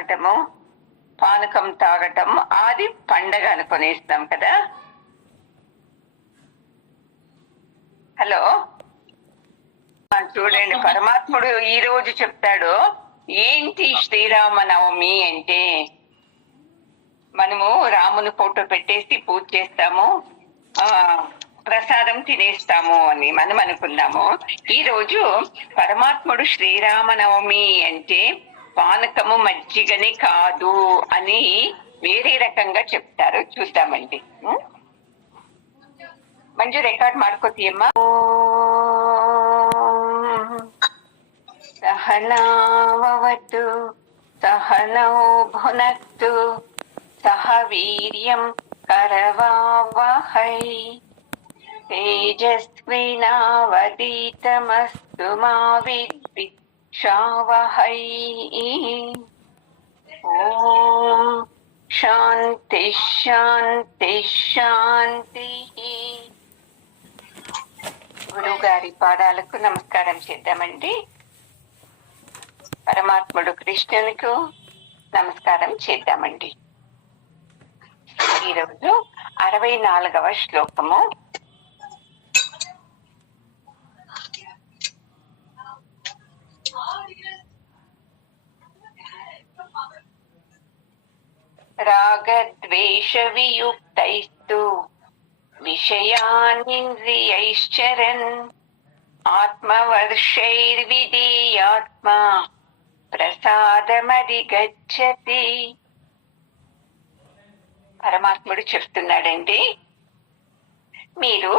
తాగటము, పానకం తాగటం అది పండగ అనుకునేస్తాం కదా. హలో, చూడండి, పరమాత్ముడు ఈ రోజు చెప్తాడు ఏంటి శ్రీరామనవమి అంటే. మనము రాముని ఫోటో పెట్టేసి పూజ చేస్తాము, ప్రసాదం తినేస్తాము అని మనం అనుకున్నాము. ఈ రోజు పరమాత్ముడు శ్రీరామనవమి అంటే పానకము మజ్జిగని కాదు అని వేరే రకంగా చెప్తారు. చూద్దామండి. మంజు ರೆಕಾರ್ಡ್ ಮಾಡ್ಕೋತೀಯಮ್ಮ. సహనావతు సహనౌ భునక్తు సహ వీర్యం కరవావహై తేజస్వినావదీతమస్తు మా విద్విషావహై. ఓం శాంతి శాంతి శాంతి. గురుగారి పాదాలకు నమస్కారం చేద్దామండి. పరమాత్ముడు కృష్ణునికి నమస్కారం చేద్దామండి. ఈరోజు 64వ శ్లోకము. రాగద్వేష వియుక్తైస్తు విషయానింద్రియైశ్చరన్ ఆత్మవర్షైర్విధేయాత్మా ప్రసాదమధిగచ్చతి. పరమాత్ముడు చెప్తున్నాడండి, మీరు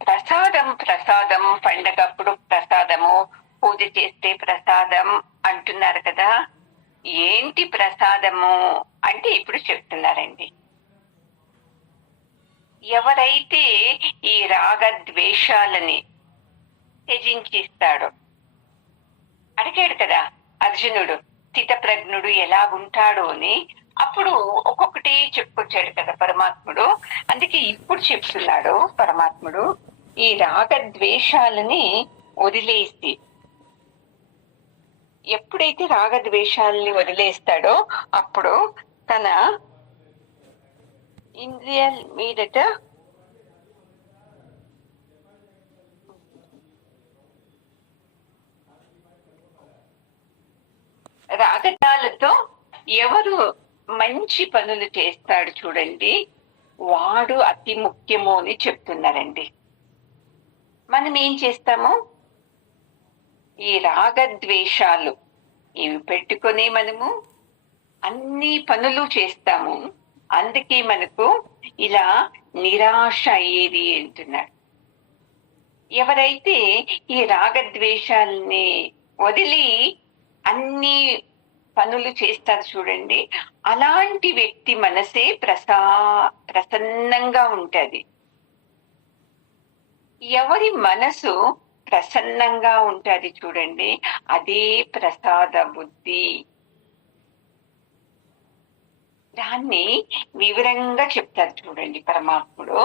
ప్రసాదం ప్రసాదం పండగప్పుడు ప్రసాదము, పూజ చేస్తే ప్రసాదం అంటున్నారు కదా. ఏంటి ప్రసాదము అంటే ఇప్పుడు చెప్తున్నారండి. ఎవరైతే ఈ రాగద్వేషాలని త్యజించిస్తాడో, అడిగాడు కదా అర్జునుడు, స్థితప్రజ్ఞుడు ఎలాగుంటాడు అని. అప్పుడు ఒక్కొక్కటి చెప్పుకొచ్చాడు కదా పరమాత్ముడు. అందుకే ఇప్పుడు చెప్తున్నాడు పరమాత్ముడు, ఈ రాగద్వేషాలని వదిలేసి, ఎప్పుడైతే రాగద్వేషాలని వదిలేస్తాడో అప్పుడు తన ఇంద్రియాల మీదట రాగతాలతో ఎవరు మంచి పనులు చేస్తాడు చూడండి, వాడు అతి ముఖ్యము అని చెప్తున్నారండి. మనం ఏం చేస్తాము, ఈ రాగద్వేషాలు ఇవి పెట్టుకొని మనము అన్ని పనులు చేస్తాము. అందుకే మనకు ఇలా నిరాశ అయ్యేది అంటున్నాడు. ఎవరైతే ఈ రాగద్వేషాలని వదిలి అన్ని పనులు చేస్తారు చూడండి, అలాంటి వ్యక్తి మనసే ప్రసన్నంగా ఉంటది. ఎవరి మనసు ప్రసన్నంగా ఉంటది చూడండి, అదే ప్రసాద బుద్ధి. దాన్ని వివరంగా చెప్తారు చూడండి పరమాత్ముడు.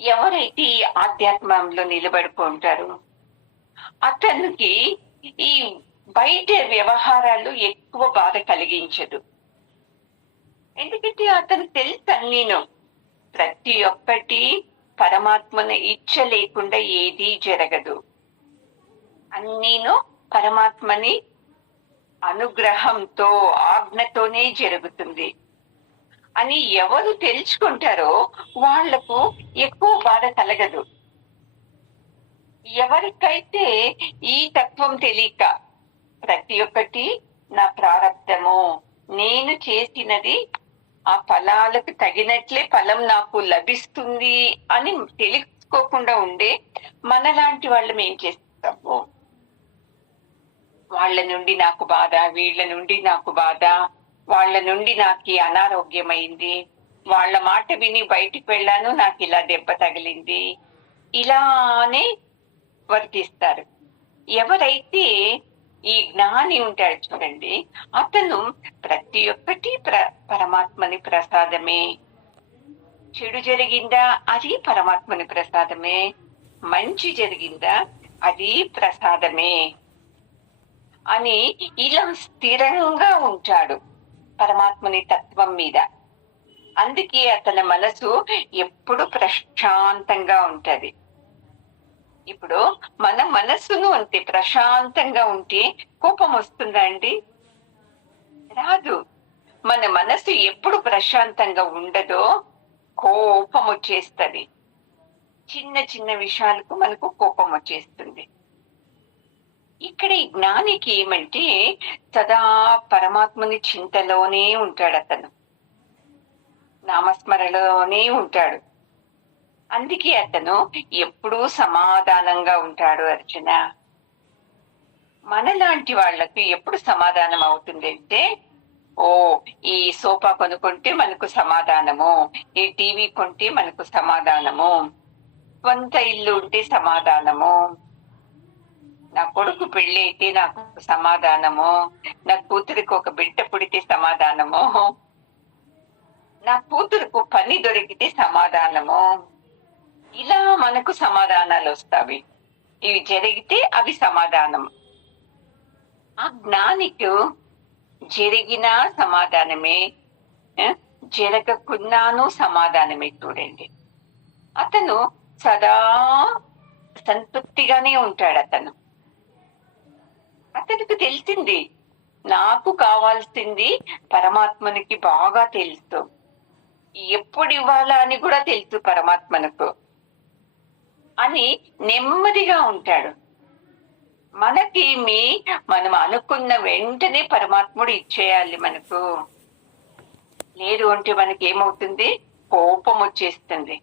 ఎవరైతే ఈ ఆధ్యాత్మంలో నిలబడుకుంటారు, అతనికి ఈ బయట వ్యవహారాలు ఎక్కువ బాధ కలిగించదు. ఎందుకంటే అతను తెలుసు అన్నీను, ప్రతి ఒక్కటి పరమాత్మను ఇచ్చ లేకుండా ఏదీ జరగదు. అన్నీను పరమాత్మని అనుగ్రహంతో, ఆజ్ఞతోనే జరుగుతుంది అని ఎవరు తెలుసుకుంటారో వాళ్లకు ఎక్కువ బాధ కలగదు. ఎవరికైతే ఈ తత్వం తెలియక ప్రతి ఒక్కటి నా ప్రారబ్ధము, నేను చేసినది ఆ ఫలాలకు తగినట్లే ఫలం నాకు లభిస్తుంది అని తెలుసుకోకుండా ఉండే మనలాంటి వాళ్ళం ఏం చేస్తాము, వాళ్ళ నుండి నాకు బాధ, వీళ్ళ నుండి నాకు బాధ, వాళ్ళ నుండి నాకు అనారోగ్యమైంది, వాళ్ళ మాట విని బయటికి వెళ్ళాను, నాకు ఇలా దెబ్బ తగిలింది, ఇలానే వర్తిస్తారు. ఎవరైతే ఈ జ్ఞాని ఉంటాడు చూడండి, అతను ప్రతి ఒక్కటి పరమాత్మని ప్రసాదమే. చెడు జరిగిందా అది పరమాత్మని ప్రసాదమే, మంచి జరిగిందా అది ప్రసాదమే. అని ఇలా స్థిరంగా ఉంటాడు పరమాత్మని తత్వం మీద. అందుకే అతని మనసు ఎప్పుడు ప్రశాంతంగా ఉంటది. ఇప్పుడు మన మనస్సును అంతే ప్రశాంతంగా ఉంటే కోపం వస్తుందా అండి? రాదు. మన మనసు ఎప్పుడు ప్రశాంతంగా ఉండదో కోపం వచ్చేస్తది. చిన్న చిన్న విషయాలకు మనకు కోపం వచ్చేస్తుంది. ఇక్కడ ఈ జ్ఞానికి ఏమంటే సదా పరమాత్మని చింతలోనే ఉంటాడు, అతను నామస్మరణలోనే ఉంటాడు. అందుకే అతను ఎప్పుడూ సమాధానంగా ఉంటాడు. అర్జున, మనలాంటి వాళ్లకు ఎప్పుడు సమాధానం అవుతుంది అంటే, ఓ ఈ సోఫా కొనుక్కుంటే మనకు సమాధానము, ఈ టీవీ కొంటే మనకు సమాధానము, సొంత ఇల్లు ఉంటే సమాధానము, నా కొడుకు పెళ్లి అయితే నాకు సమాధానము, నా కూతురికి ఒక బిడ్డ పుడితే సమాధానము, నా కూతురుకు పని దొరికితే సమాధానము. ఇలా మనకు సమాధానాలు వస్తాయి. ఇవి జరిగితే అవి సమాధానం. ఆ జ్ఞానికి జరిగిన సమాధానమే, జరగకున్నాను సమాధానమే. చూడండి, అతను సదా సంతృప్తిగానే ఉంటాడు. అతనికి తెలిసింది, నాకు కావాల్సింది పరమాత్మనికి బాగా తెలుసు, ఎప్పుడు ఇవ్వాలా అని కూడా తెలుసు పరమాత్మనకు అని నెమ్మదిగా ఉంటాడు. మనకేమి, మనం అనుకున్న వెంటనే పరమాత్ముడు ఇచ్చేయాలి మనకు. లేదు అంటే మనకి ఏమవుతుంది, కోపం వచ్చేస్తుంది.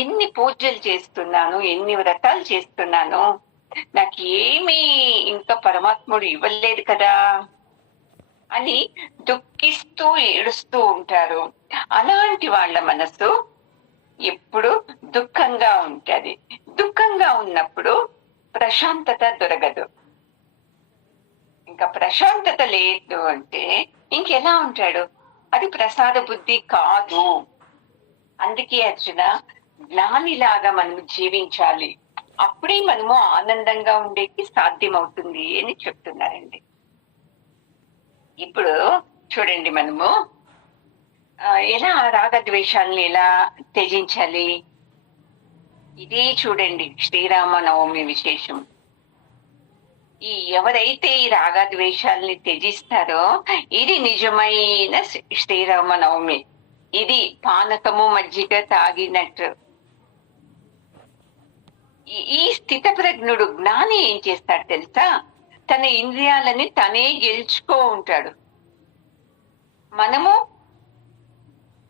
ఎన్ని పూజలు చేస్తున్నాను, ఎన్ని వ్రతాలు చేస్తున్నాను, నాకు ఏమీ ఇంకా పరమాత్ముడు ఇవ్వలేదు కదా అని దుఃఖిస్తూ ఏడుస్తూ ఉంటారు. అలాంటి వాళ్ళ మనసు ఎప్పుడు దుఃఖంగా ఉంటది. దుఃఖంగా ఉన్నప్పుడు ప్రశాంతత దొరకదు. ఇంకా ప్రశాంతత లేదు అంటే ఇంకెలా ఉంటాడు? అది ప్రసాద బుద్ధి కాదు. అందుకే అర్జున, జ్ఞానిలాగా మనం జీవించాలి, అప్పుడే మనము ఆనందంగా ఉండేకి సాధ్యమవుతుంది అని చెప్తున్నారండి. ఇప్పుడు చూడండి, మనము ఎలా రాగద్వేషాలను ఎలా త్యజించాలి, ఇదే చూడండి శ్రీరామనవమి విశేషం. ఎవరైతే ఈ రాగద్వేషాలని త్యజిస్తారో ఇది నిజమైన శ్రీరామనవమి. ఇది పానకము మజ్జిగ తాగినట్టు. ఈ స్థిత ప్రజ్ఞుడు జ్ఞాని ఏం చేస్తాడు తెలుసా? తన ఇంద్రియాలని తనే గెలుచుకో ఉంటాడు. మనము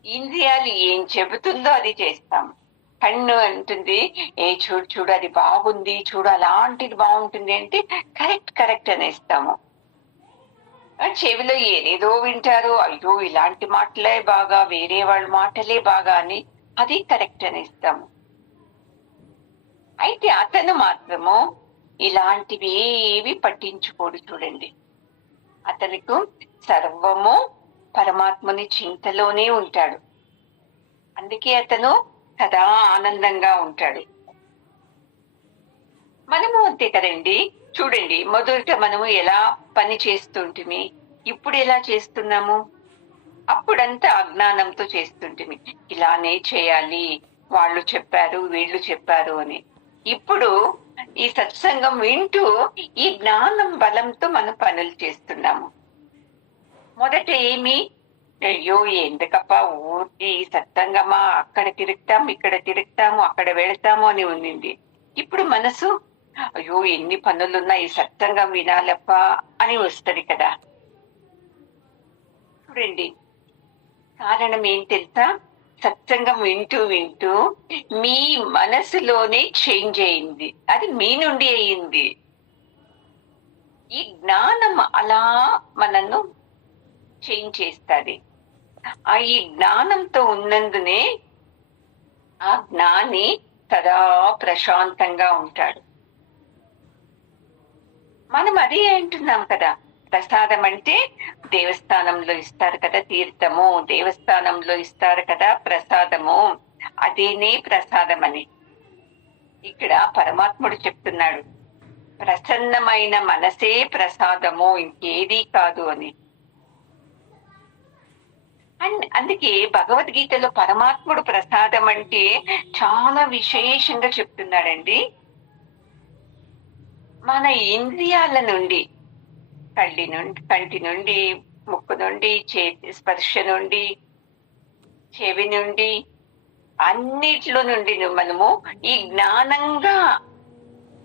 ఇంద్రియాలు ఏం చెబుతుందో అది చేస్తాం. కన్ను అంటుంది, ఏ చూడు చూడు అది బాగుంది, చూడు అలాంటిది బాగుంటుంది అంటే కరెక్ట్ అనేస్తాము. చెవిలో ఏదేదో వింటారు, అయ్యో ఇలాంటి మాటలే బాగా, వేరే వాళ్ళ మాటలే బాగా అని అది కరెక్ట్ అనేస్తాము. అయితే అతను మాత్రము ఇలాంటివి ఏవి పట్టించుకోడు. చూడండి, అతనికి సర్వము పరమాత్మని చింతలోనే ఉంటాడు. అందుకే అతను సదా ఆనందంగా ఉంటాడు. మనము అంతే కదండి. చూడండి, మొదట మనము ఎలా పని చేస్తుంటిమి, ఇప్పుడు ఎలా చేస్తున్నాము? అప్పుడంతా అజ్ఞానంతో చేస్తుంటిమి, ఇలానే చేయాలి, వాళ్ళు చెప్పారు వీళ్ళు చెప్పారు అని. ఇప్పుడు ఈ సత్సంగం వింటూ ఈ జ్ఞానం బలంతో మనం పనులు చేస్తున్నాము. మొదట ఏమి, అయ్యో ఎందుకప్ప ఊరికి సత్సంగమా, అక్కడ తిరుగుతాం ఇక్కడ తిరుగుతాము అక్కడ వెళతాము అని ఉండింది. ఇప్పుడు మనసు అయ్యో ఎన్ని పనులున్నా ఈ సత్సంగం వినాలప్ప అని వస్తది కదా. చూడండి, కారణం ఏం తెలుసా? సత్సంగం వింటూ వింటూ మీ మనసులోనే చేంజ్ అయింది, అది మీ నుండి అయింది. ఈ జ్ఞానం అలా మనను చేంజ్ చేస్తుంది. ఈ జ్ఞానంతో ఉన్నందునే ఆ జ్ఞాని సదా ప్రశాంతంగా ఉంటాడు. మనం అదే అంటున్నాం కదా, ప్రసాదం అంటే దేవస్థానంలో ఇస్తారు కదా తీర్థము, దేవస్థానంలో ఇస్తారు కదా ప్రసాదము, అదేనే ప్రసాదం అని ఇక్కడ పరమాత్ముడు చెప్తున్నాడు. ప్రసన్నమైన మనసే ప్రసాదము, ఇంకేదీ కాదు అని. అండ్ అందుకే భగవద్గీతలో పరమాత్ముడు ప్రసాదం అంటే చాలా విశేషంగా చెప్తున్నాడండి. మన ఇంద్రియాల నుండి, కంటి నుండి, ముక్కు నుండి, చేతి స్పర్శ నుండి, చెవి నుండి, అన్నిట్లో నుండి మనము ఈ జ్ఞానంగా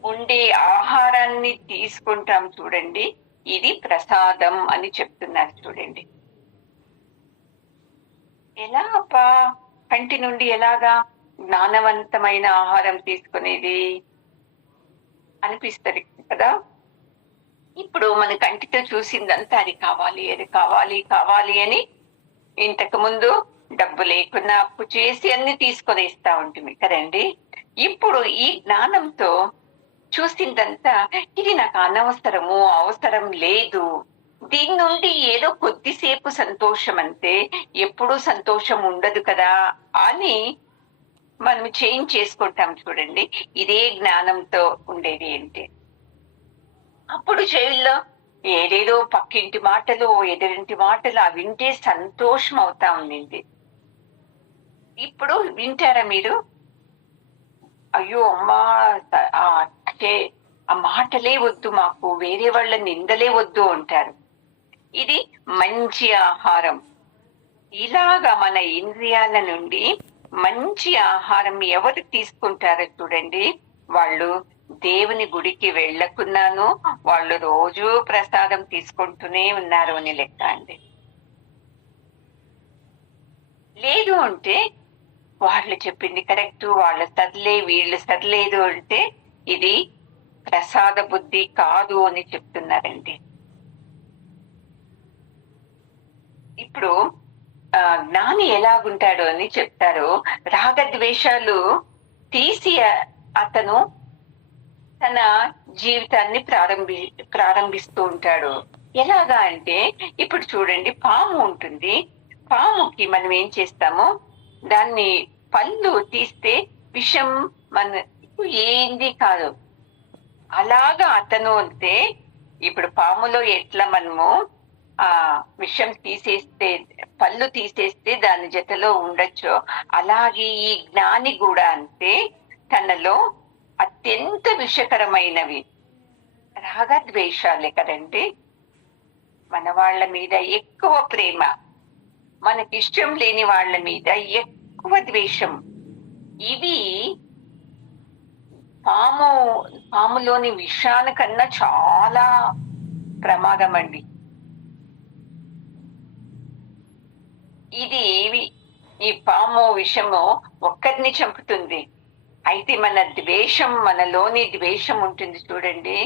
ఉండే ఆహారాన్ని తీసుకుంటాం చూడండి, ఇది ప్రసాదం అని చెప్తున్నారు చూడండి. ఎలా అబ్బా, కంటి నుండి ఎలాగా జ్ఞానవంతమైన ఆహారం తీసుకునేది అనిపిస్తుంది కదా. ఇప్పుడు మన కంటితో చూసిందంతా అది కావాలి, అది కావాలి కావాలి అని ఇంతకు ముందు డబ్బు లేకున్నా అప్పు చేసి అన్ని తీసుకొనేస్తా ఉంటుంది కదండి. ఇప్పుడు ఈ జ్ఞానంతో చూసిందంతా ఇది నాకు అనవసరము, అవసరం లేదు, దీని నుండి ఏదో కొద్దిసేపు సంతోషం అంతే, ఎప్పుడూ సంతోషం ఉండదు కదా అని మనం చేంజ్ చేసుకుంటాం చూడండి. ఇదే జ్ఞానంతో ఉండేది ఏంటి? అప్పుడు జైల్లో ఏదేదో పక్కింటి మాటలు, ఎదురింటి మాటలు అవి వింటే సంతోషం అవుతా ఉండింది. ఇప్పుడు వింటారా మీరు? అయ్యో అమ్మా, ఆ మాటలే వద్దు మాకు, వేరే వాళ్ళ నిందలే వద్దు అంటారు. ఇది మంచి ఆహారం. ఇలాగా మన ఇంద్రియాల నుండి మంచి ఆహారం ఎవరు తీసుకుంటారో చూడండి, వాళ్ళు దేవుని గుడికి వెళ్ళకున్నాను వాళ్ళు రోజు ప్రసాదం తీసుకుంటూనే ఉన్నారు అని లెక్క అండి. లేదు అంటే వాళ్ళు చెప్పింది కరెక్ట్, వాళ్ళ సర్లే వీళ్ళు సర్లేదు అంటే ఇది ప్రసాద బుద్ధి కాదు అని చెప్తున్నారండి. ఇప్పుడు జ్ఞాని ఎలాగుంటాడు అని చెప్తారు. రాగద్వేషాలు తీసి అతను తన జీవితాన్ని ప్రారంభిస్తూ ఉంటాడు. ఎలాగా అంటే ఇప్పుడు చూడండి, పాము ఉంటుంది. పాముకి మనం ఏం చేస్తాము, దాన్ని పళ్ళు తీస్తే విషం మన ఏంది కాదు. అలాగా అతను అంటే ఇప్పుడు పాములో ఎట్లా మనము ఆ విషం తీసేస్తే, పళ్ళు తీసేస్తే దాని జతలో ఉండొచ్చో, అలాగే ఈ జ్ఞాని కూడా అంతే, తనలో అత్యంత విషకరమైనవి రాగద్వేషాలే కదండి. మన వాళ్ళ మీద ఎక్కువ ప్రేమ, మనకిష్టం లేని వాళ్ళ మీద ఎక్కువ ద్వేషం. ఇవి పాములోని విషాల కన్నా చాలా ప్రమాదం అండి. ఈ పాము విషము ఒక్కరిని చంపుతుంది. అయితే మన ద్వేషం, మనలోని ద్వేషం ఉంటుంది చూడండి,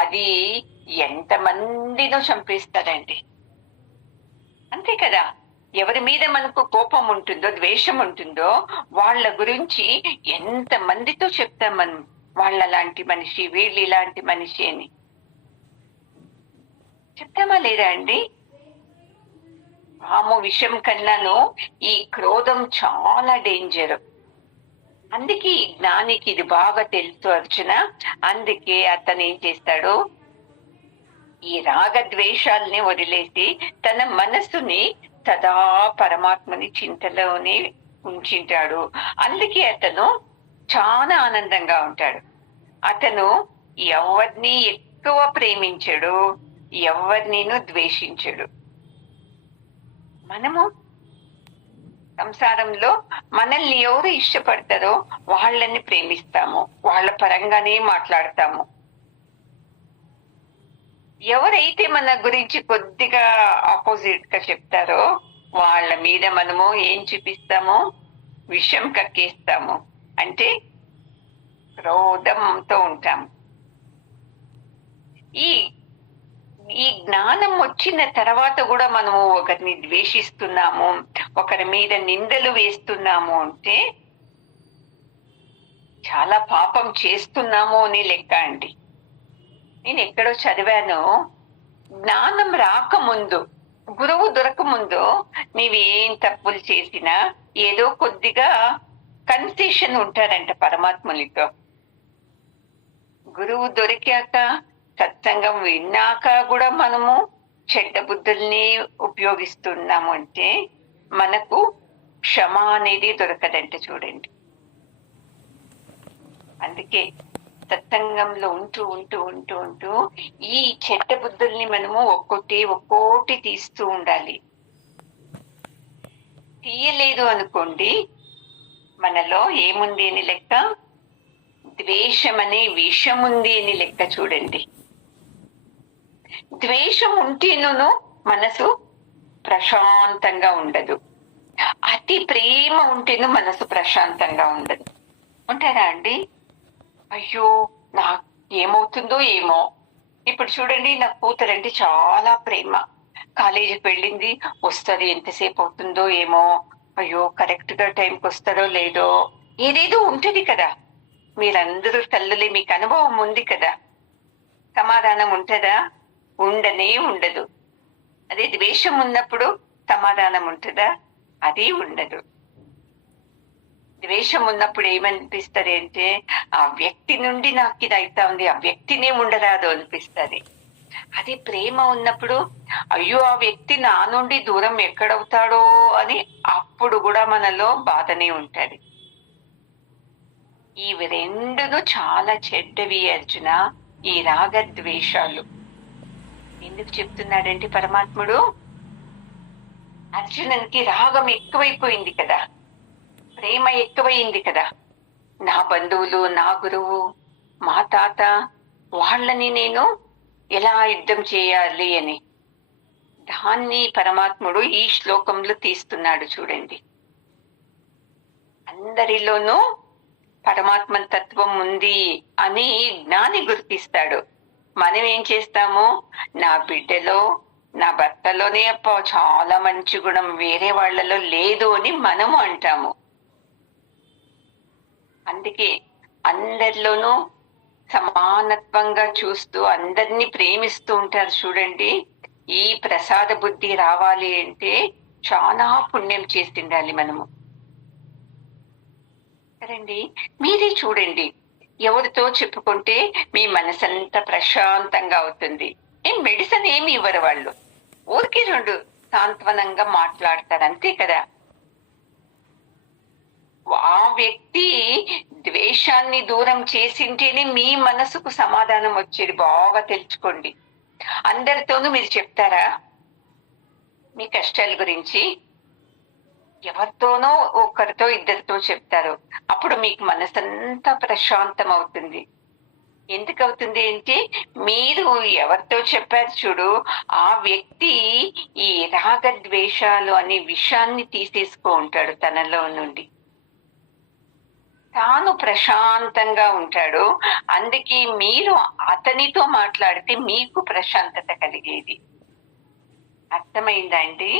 అది ఎంతమందినో చంపేస్తారండి. అంతే కదా. ఎవరి మీద మనకు కోపం ఉంటుందో, ద్వేషం ఉంటుందో, వాళ్ళ గురించి ఎంత మందితో చెప్తాం మనం, వాళ్ళ లాంటి మనిషి, వీళ్ళు ఇలాంటి మనిషి అని చెప్తామా లేదా అండి? పాము విషం కన్నాను ఈ క్రోధం చాలా డేంజర్. అందుకే జ్ఞానికి ఇది బాగా తెలుసు అర్జున. అందుకే అతను ఏం చేస్తాడు, ఈ రాగద్వేషాలని వదిలేసి తన మనస్సుని సదా పరమాత్మని చింతలోనే ఉంచింటాడు. అందుకే అతను చాలా ఆనందంగా ఉంటాడు. అతను ఎవరిని ఎక్కువ ప్రేమించడు, ఎవరినీను ద్వేషించడు. మనము సంసారంలో మనల్ని ఎవరు ఇష్టపడతారో వాళ్ళని ప్రేమిస్తాము, వాళ్ళ పరంగానే మాట్లాడతాము. ఎవరైతే మన గురించి కొద్దిగా ఆపోజిట్ గా చెప్తారో వాళ్ళ మీద మనము ఏం చూపిస్తాము, విషం కక్కేస్తాము. అంటే క్రోధంతో ఉంటాము. ఈ జ్ఞానం వచ్చిన తర్వాత కూడా మనము ఒకరిని ద్వేషిస్తున్నాము, ఒకరి మీద నిందలు వేస్తున్నాము అంటే చాలా పాపం చేస్తున్నాము అని లెక్క అండి. నేను ఎక్కడో చదివాను, జ్ఞానం రాకముందు, గురువు దొరకముందు నీవేం తప్పులు చేసినా ఏదో కొద్దిగా కన్సెషన్ ఉంటారంట పరమాత్మనితో. గురువు దొరికాక, సత్సంగం విన్నాక కూడా మనము చెడ్డ బుద్ధుల్ని ఉపయోగిస్తున్నాము అంటే మనకు క్షమ అనేది దొరకదంటే చూడండి. అందుకే సత్సంగంలో ఉంటూ ఉంటూ ఉంటూ ఉంటూ ఈ చెడ్డ బుద్ధుల్ని మనము ఒక్కోటి తీస్తూ ఉండాలి. తీయలేదు అనుకోండి, మనలో ఏముంది అని లెక్క, ద్వేషం అనే విషం ఉంది అని లెక్క. చూడండి, ద్వేషం ఉంటేను మనసు ప్రశాంతంగా ఉండదు. అతి ప్రేమ ఉంటేను మనసు ప్రశాంతంగా ఉండదు. ఉంటారా అండి? అయ్యో నాకు ఏమవుతుందో ఏమో. ఇప్పుడు చూడండి, నా కూతురంటే చాలా ప్రేమ. కాలేజీకి వెళ్ళింది, వస్తుంది, ఎంతసేపు అవుతుందో ఏమో, అయ్యో కరెక్ట్ గా టైంకి వస్తారో లేదో, ఏదేదో ఉంటది కదా. మీరందరూ తల్లులే, మీకు అనుభవం ఉంది కదా. సమాధానం ఉంటదా? ఉండనే ఉండదు. అదే ద్వేషం ఉన్నప్పుడు సమాధానం ఉంటుందా? అది ఉండదు. ద్వేషం ఉన్నప్పుడు ఏమనిపిస్తుంది అంటే, ఆ వ్యక్తి నుండి నాకు ఇది అవుతా ఉంది, ఆ వ్యక్తినే ఉండరాదు అనిపిస్తుంది. అది ప్రేమ ఉన్నప్పుడు, అయ్యో ఆ వ్యక్తి నా నుండి దూరం ఎక్కడవుతాడో అని అప్పుడు కూడా మనలో బాధనే ఉంటది. ఇవి రెండును చాలా చెడ్డవి అర్జున, ఈ రాగద్వేషాలు. ఎందుకు చెప్తున్నాడంటే పరమాత్ముడు, అర్జునునికి రాగం ఎక్కువైపోయింది కదా, ప్రేమ ఎక్కువైంది కదా. నా బంధువులు, నా గురువు, మా తాత, వాళ్ళని నేను ఎలా యుద్ధం చేయాలి అని, దాన్ని పరమాత్ముడు ఈ శ్లోకంలో తీస్తున్నాడు. చూడండి, అందరిలోనూ పరమాత్మ తత్వం ఉంది అని జ్ఞాని గుర్తిస్తాడు. మనం ఏం చేస్తాము, నా బిడ్డలో, నా భర్తలోనే చాలా మంచి గుణం, వేరే వాళ్ళలో లేదు అని మనము అంటాము. అందుకే అందరిలోనూ సమానత్వంగా చూస్తూ అందరినీ ప్రేమిస్తూ ఉంటారు. చూడండి, ఈ ప్రసాద బుద్ధి రావాలి అంటే చాలా పుణ్యం చేసిండాలి మనము. సరేండి, మీరే చూడండి, ఎవరితో చెప్పుకుంటే మీ మనసంతా ప్రశాంతంగా అవుతుంది. మెడిసిన్ ఏమి ఇవ్వరు వాళ్ళు, ఊరికి రెండు సాంత్వనంగా మాట్లాడతారు, అంతే కదా. ఆ వ్యక్తి ద్వేషాన్ని దూరం చేసింటేనే మీ మనసుకు సమాధానం వచ్చేది. బాగా తెలుసుకోండి. అందరితోనూ మీరు చెప్తారా మీ కష్టాల గురించి? ఎవరితోనో ఒకరితో ఇద్దరితో చెప్తారు. అప్పుడు మీకు మనసంతా ప్రశాంతం అవుతుంది. ఎందుకు అవుతుంది అంటే, మీరు ఎవరితో చెప్పారు చూడు, ఆ వ్యక్తి ఈ రాగద్వేషాలు అనే విషయాన్ని తీసేసుకో ఉంటాడు తనలో నుండి. తాను ప్రశాంతంగా ఉంటాడు. అందుకే మీరు అతనితో మాట్లాడితే మీకు ప్రశాంతత కలిగేది. అర్థమైందా అండి?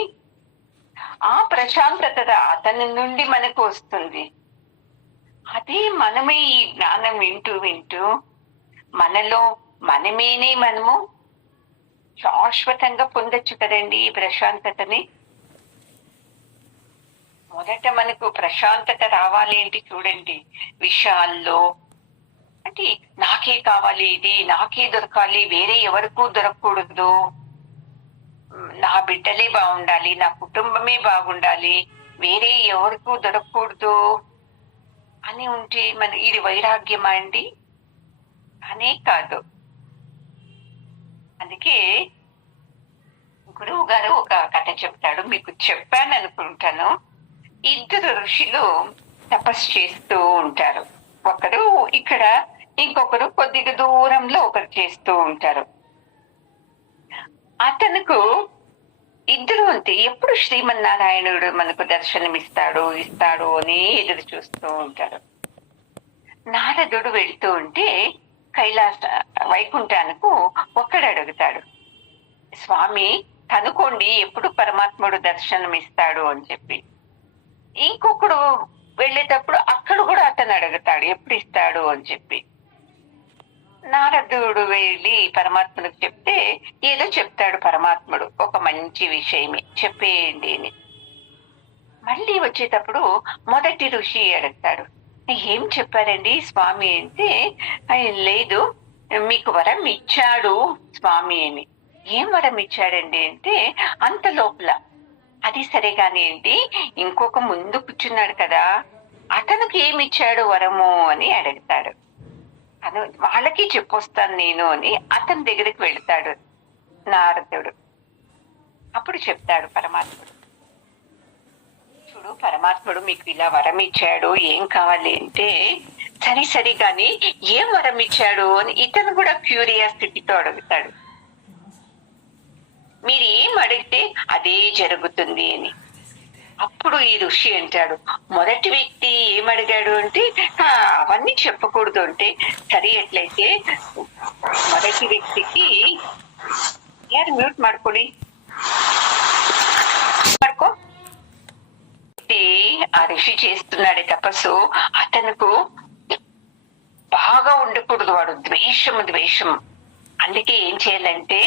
ఆ ప్రశాంతత అతని నుండి మనకు వస్తుంది. అదే మనమే ఈ జ్ఞానం వింటూ వింటూ మనలో మనమేనే మనము శాశ్వతంగా పొందొచ్చు కదండి ఈ ప్రశాంతతని. మొదట మనకు ప్రశాంతత రావాలి అంటే చూడండి, విషయాల్లో అంటే నాకే కావాలి, ఇది నాకే దొరకాలి, వేరే ఎవరికూ దొరకకూడదు, నా బిడ్డలే బాగుండాలి, నా కుటుంబమే బాగుండాలి, వేరే ఎవరికూ దొరకకూడదు అని ఉంటే ఇది వైరాగ్యమా అండి? అనే కాదు. అందుకే గురువు గారు ఒక కథ చెప్తాడు, మీకు చెప్పాను అనుకుంటాను. ఇద్దరు ఋషులు తపస్సు చేస్తూ ఉంటారు. ఒకరు ఇక్కడ, ఇంకొకరు కొద్దిగా దూరంలో ఒకరు చేస్తూ ఉంటారు. అతనుకు ఇద్దరు అంతే, ఎప్పుడు శ్రీమన్నారాయణుడు మనకు దర్శనమిస్తాడు ఇస్తాడు అని ఎదురు చూస్తూ ఉంటారు. నారదుడు వెళ్తూ ఉంటే కైలాస వైకుంఠానికి ఒక్కడు అడుగుతాడు, స్వామి కనుకోండి ఎప్పుడు పరమాత్ముడు దర్శనం ఇస్తాడు అని చెప్పి. ఇంకొకడు వెళ్ళేటప్పుడు అక్కడ కూడా అతను అడుగుతాడు ఎప్పుడు ఇస్తాడు అని చెప్పి. నారదుడు వెళ్ళి పరమాత్ముడికి చెప్తే ఏదో చెప్తాడు పరమాత్ముడు, ఒక మంచి విషయమే చెప్పేయండి అని. మళ్ళీ వచ్చేటప్పుడు మొదటి ఋషి అడుగుతాడు, ఏం చెప్పారండి స్వామి అంటే, లేదు మీకు వరం ఇచ్చాడు స్వామి అని. ఏం వరం ఇచ్చాడండి అంటే, అంత లోపల అది సరే కాని ఏంటి, ఇంకొక ముందు కూర్చున్నాడు కదా, అతనికి ఏమి ఇచ్చాడు వరము అని అడుగుతాడు. వాళ్ళకి చెప్పొస్తాను నేను అని అతని దగ్గరికి వెళ్తాడు నారదుడు. అప్పుడు చెప్తాడు పరమాత్ముడు, చూడు పరమాత్ముడు మీకు ఇలా వరం ఇచ్చాడు, ఏం కావాలి అంటే, సరే సరే కాని ఏం వరం ఇచ్చాడు అని ఇతను కూడా క్యూరియాసిటీతో అడుగుతాడు. మీరు ఏం అడిగితే అదే జరుగుతుంది అని. అప్పుడు ఈ ఋషి అంటాడు, మొదటి వ్యక్తి ఏమడిగాడు అంటే, అవన్నీ చెప్పకూడదు అంటే, సరి ఎట్లయితే మొదటి వ్యక్తికి ಯಾರು ಮ್ಯೂಟ್ ಮಾಡ್ಕೊಳ್ಳಿ ಮಾಡ್ಕో. ఆ ఋషి చేస్తున్నాడే తపస్సు, అతనుకు బాగా ఉండకూడదు, వాడు ద్వేషం. అందుకే ఏం చేయాలంటే,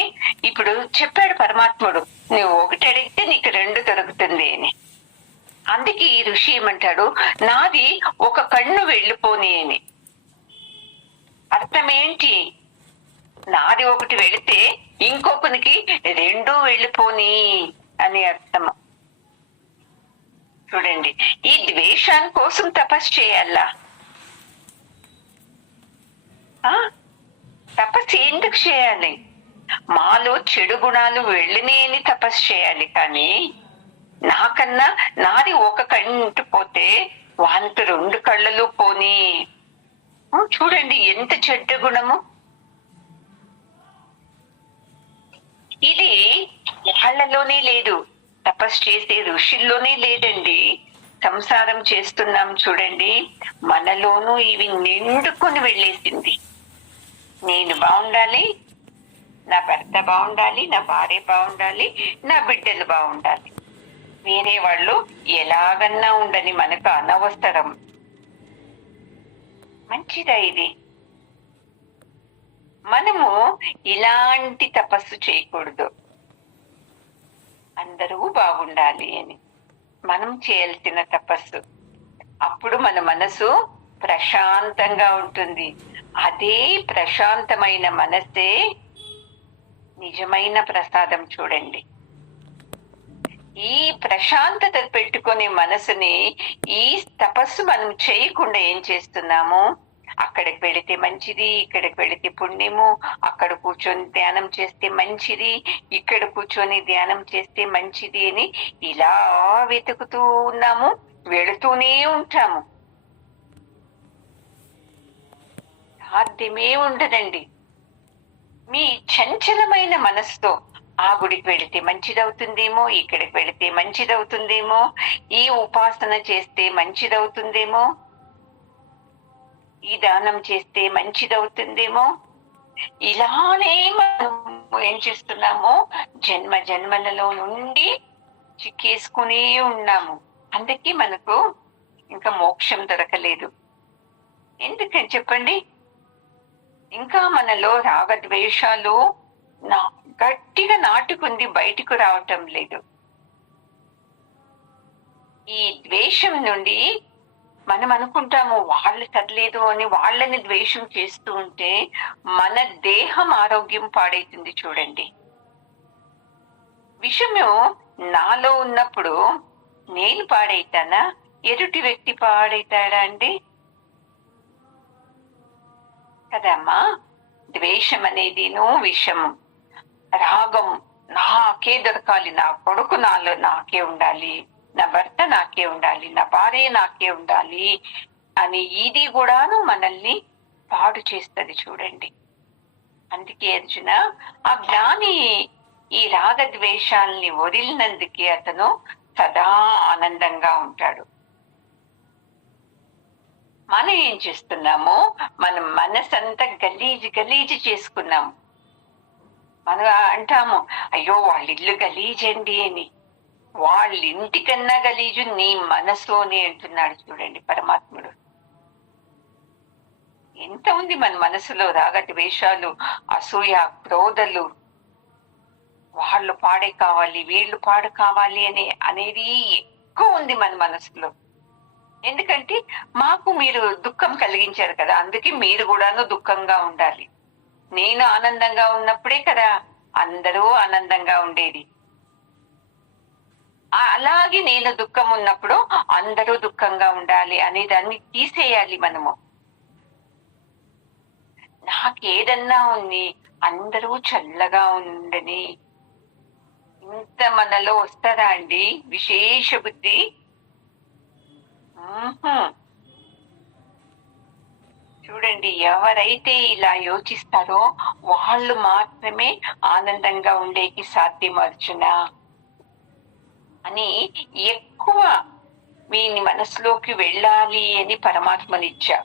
ఇప్పుడు చెప్పాడు పరమాత్ముడు, నువ్వు ఒకటి అడిగితే నీకు 2 దొరుకుతుంది అని. అందుకే ఈ ఋషి ఏమంటాడు, నాది ఒక కన్ను వెళ్ళిపోని అని. అర్థమేంటి? నాది ఒకటి వెళితే ఇంకొకరికి 2 వెళ్ళిపోని అని అర్థం. చూడండి, ఈ ద్వేషాని కోసం తపస్సు చేయాలా? తపస్సు ఎందుకు చేయాలి? మాలో చెడు గుణాలు వెళ్ళినే అని తపస్సు చేయాలి. కానీ నాకన్నా నాది ఒక కన్ను పోతే వానికి 2 కళ్ళలు పోని. చూడండి ఎంత చెడ్డ గుణము. ఇది వాళ్ళలోనే లేదు, తపస్సు చేసే ఋషుల్లోనే లేదండి. సంసారం చేస్తున్నాం చూడండి, మనలోనూ ఇవి నిండుకొని వెళ్ళేసింది. నేను బాగుండాలి, నా భర్త బాగుండాలి, నా భార్య బాగుండాలి, నా బిడ్డలు బాగుండాలి. వేరే వాళ్ళు ఎలాగన్నా ఉండని మనకు అనవసరం. మంచిదా ఇది? మనము ఇలాంటి తపస్సు చేయకూడదు. అందరూ బాగుండాలి అని మనం చేయాల్సిన తపస్సు. అప్పుడు మన మనసు ప్రశాంతంగా ఉంటుంది. అదే ప్రశాంతమైన మనసే నిజమైన ప్రసాదం. చూడండి, ఈ ప్రశాంతత పెట్టుకునే మనసుని ఈ తపస్సు మనం చేయకుండా ఏం చేస్తున్నాము, అక్కడికి వెళితే మంచిది, ఇక్కడికి వెళితే పుణ్యము, అక్కడ కూర్చొని ధ్యానం చేస్తే మంచిది, ఇక్కడ కూర్చొని ధ్యానం చేస్తే మంచిది అని ఇలా వెతుకుతూ ఉన్నాము, వెళుతూనే ఉంటాము. సాధ్యమే ఉండదండి. మీ చంచలమైన మనసుతో ఆ గుడికి వెళితే మంచిదవుతుందేమో, ఇక్కడికి వెళితే మంచిదవుతుందేమో, ఈ ఉపాసన చేస్తే మంచిదవుతుందేమో, ఈ దానం చేస్తే మంచిదవుతుందేమో, ఇలానే మనం ఏం చేస్తున్నామో జన్మ జన్మలలో నుండి చిక్కేసుకునే ఉన్నాము. అందుకే మనకు ఇంకా మోక్షం దొరకలేదు. ఎందుకని చెప్పండి? ఇంకా మనలో రాగద్వేషాలు గట్టిగా నాటుకుంది, బయటకు రావటం లేదు. ఈ ద్వేషం నుండి మనం అనుకుంటాము వాళ్ళు చదలేదు అని, వాళ్ళని ద్వేషం చేస్తూ ఉంటే మన దేహం ఆరోగ్యం పాడైతుంది. చూడండి, విషము నాలో ఉన్నప్పుడు నేను పాడైతానా, ఎదుటి వ్యక్తి పాడైతాడా అండి? కదమ్మా. ద్వేషం అనేదిను విషము. రాగం నాకే దొరకాలి, నా కొడుకు నాలో నాకే ఉండాలి, నా భర్త నాకే ఉండాలి, నా భార్య నాకే ఉండాలి అని ఇది కూడాను మనల్ని పాడు చేస్తుంది. చూడండి, అందుకే అర్జున, ఆ జ్ఞాని ఈ రాగద్వేషాలని వదిలినందుకే అతను సదా ఆనందంగా ఉంటాడు. మనం ఏం చేస్తున్నాము, మనం మనసంతా గలీజు చేసుకున్నాము. మనం అంటాము, అయ్యో వాళ్ళ ఇల్లు గలీజండి అని. వాళ్ళ ఇంటికన్నా గలీజు నీ మనసు అని అంటున్నాడు. చూడండి పరమాత్ముడు. ఎంత ఉంది మన మనసులో రాగద్వేషాలు, అసూయ, క్రోధలు, వాళ్ళు పాడే కావాలి, వీళ్ళు పాడు కావాలి అనేది ఎక్కువ ఉంది మన మనసులో. ఎందుకంటే మాకు మీరు దుఃఖం కలిగించారు కదా, అందుకే మీరు కూడాను దుఃఖంగా ఉండాలి. నేను ఆనందంగా ఉన్నప్పుడే కదా అందరూ ఆనందంగా ఉండేది. అలాగే నేను దుఃఖం ఉన్నప్పుడు అందరూ దుఃఖంగా ఉండాలి అనే దాన్ని తీసేయాలి మనము. నాకేదన్నా ఉంది, అందరూ చల్లగా ఉండని ఇంత మనలో వస్తారా అండి విశేష బుద్ధి? చూడండి, ఎవరైతే ఇలా యోచిస్తారో వాళ్ళు మాత్రమే ఆనందంగా ఉండేకి సాధ్యం అర్జున అని ఎక్కువ మీ మనసులోకి వెళ్ళాలి అని పరమాత్మనిచ్చా.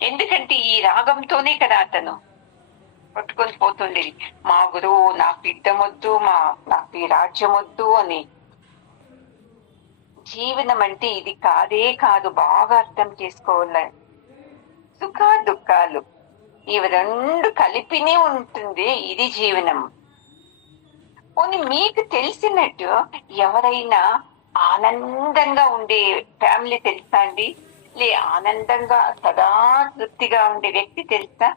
ఎందుకంటే ఈ రాగంతోనే కదా అతను పట్టుకొని పోతుండేది. మా గురువు నాకు యుద్ధం వద్దు, నాకు ఈ రాజ్యం వద్దు అని. జీవనం అంటే ఇది కాదే కాదు, బాగా అర్థం చేసుకోవాలి. సుఖ దుఃఖాలు ఇవి రెండు కలిపినే ఉంటుంది, ఇది జీవనం. పోనీ మీకు తెలిసినట్టు ఎవరైనా ఆనందంగా ఉండే ఫ్యామిలీ తెలుసా అండి? ఆనందంగా సదా తృప్తిగా ఉండే వ్యక్తి తెలుసా?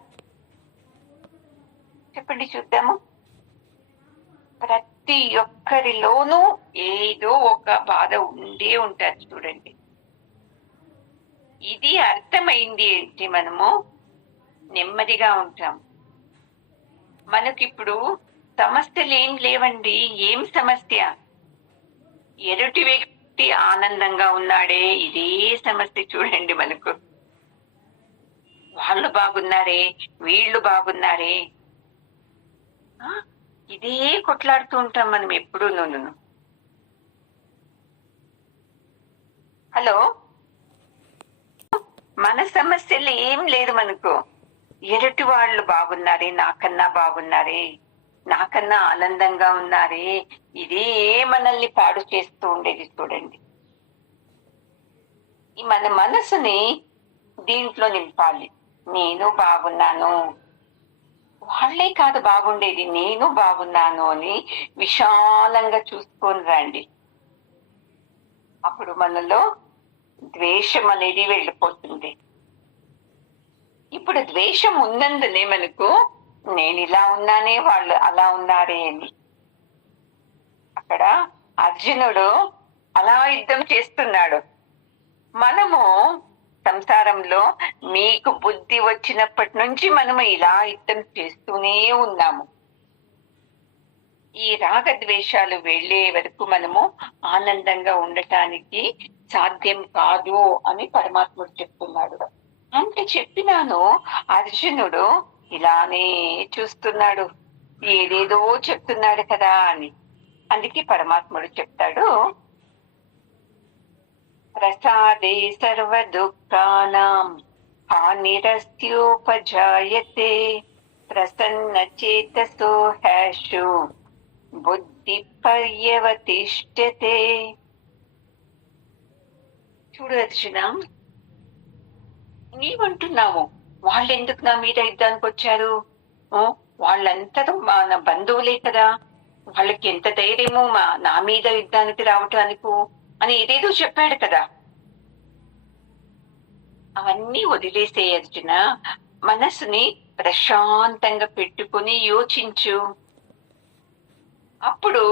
చెప్పండి చూద్దాము. ప్రతి ఒక్కరిలోనూ ఏదో ఒక బాధ ఉండే ఉంటారు చూడండి. ఇది అర్థమైంది అంటే మనము నెమ్మదిగా ఉంటాం. మనకిప్పుడు సమస్యలు ఏం లేవండి. ఏం సమస్య? ఎదుటి వ్యక్తి ఆనందంగా ఉన్నాడే, ఇదే సమస్య చూడండి మనకు. వాళ్ళు బాగున్నారే, వీళ్ళు బాగున్నారే, ఇదే కొట్లాడుతూ ఉంటాం మనం ఎప్పుడూ. హలో, మన సమస్యలు ఏం లేదు మనకు. ఎదుటి వాళ్ళు బాగున్నారే, నాకన్నా బాగున్నారే, నాకన్నా ఆనందంగా ఉన్నారే, ఇదే మనల్ని పాడు చేస్తూ ఉండేది చూడండి. మన మనసుని దీంట్లో నింపాలి. నేను బాగున్నాను, వాళ్ళే కాదు బాగుండేది, నేను బాగున్నాను అని విశాలంగా చూసుకొని రండి. అప్పుడు మనలో ద్వేషం అనేది వెళ్ళిపోతుంది. ఇప్పుడు ద్వేషం ఉన్నందునే మనకు నేను ఇలా ఉన్నానే, వాళ్ళు అలా ఉన్నారే అని. అక్కడ అర్జునుడు అలా యుద్ధం చేస్తున్నాడు. మనము సంసారంలో మీకు బుద్ధి వచ్చినప్పటి నుంచి మనము ఇలా యుద్ధం చేస్తూనే ఉన్నాము. ఈ రాగద్వేషాలు వెళ్లే వరకు మనము ఆనందంగా ఉండటానికి సాధ్యం కాదు అని పరమాత్ముడు చెప్తున్నాడు. అంటే చెప్పినాను, అర్జునుడు ఇలానే చూస్తున్నాడు, ఏదేదో చెప్తున్నాడు కదా అని. అందుకే పరమాత్ముడు చెప్తాడు, ప్రసాదే సర్వ దుఃఖానాం హానిరస్యోపజాయతే ప్రసన్న చేతసో హ్యాషు బుద్ధి పర్యవతిష్ఠతే. చూడు అర్జున, నీవంటున్నావు వాళ్ళెందుకు నా మీద యుద్ధానికి వచ్చారు? వాళ్ళంతా మన బంధువులే కదా, వాళ్ళకి ఎంత ధైర్యము నా మీద యుద్ధానికి రావటానికి అని ఏదేదో చెప్పాడు కదా. అవన్నీ వదిలేసే అర్జున, మనసుని ప్రశాంతంగా పెట్టుకుని యోచించు. అప్పుడు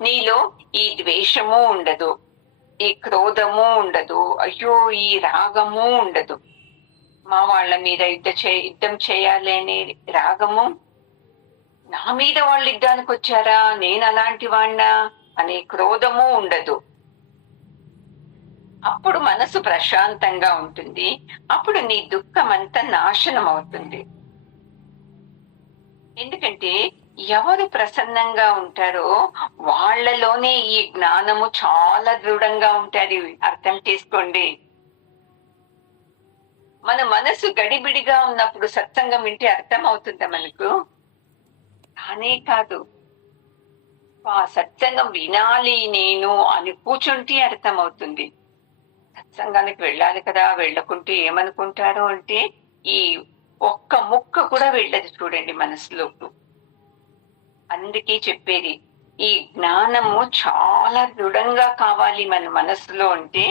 నీలో ఈ ద్వేషము ఉండదు, ఈ క్రోధము ఉండదు, అయ్యో ఈ రాగము ఉండదు. మా వాళ్ళ మీద యుద్ధం చేయాలి అనే రాగము, నా మీద వాళ్ళు యుద్ధానికి వచ్చారా, నేను అలాంటి వాణ్ణా అనే క్రోధము ఉండదు. అప్పుడు మనసు ప్రశాంతంగా ఉంటుంది. అప్పుడు నీ దుఃఖం అంతా నాశనం అవుతుంది. ఎందుకంటే ఎవరు ప్రసన్నంగా ఉంటారో వాళ్లలోనే ఈ జ్ఞానము చాలా దృఢంగా ఉంటుంది. అర్థం చేసుకోండి. మన మనసు గడిబిడిగా ఉన్నప్పుడు సత్సంగం వింటే అర్థం అవుతుందా మనకు? కానే కాదు. ఆ సత్సంగం వినాలి నేను అని కూర్చుంటే అర్థం అవుతుంది. సత్సంగానికి వెళ్ళాలి కదా, వెళ్ళకుంటే ఏమనుకుంటారో అంటే ఈ ఒక్క ముక్క కూడా వెళ్ళదు చూడండి మనసులోకి. అందుకే చెప్పేది, ఈ జ్ఞానము చాలా దృఢంగా కావాలి మన మనసులో. అంటే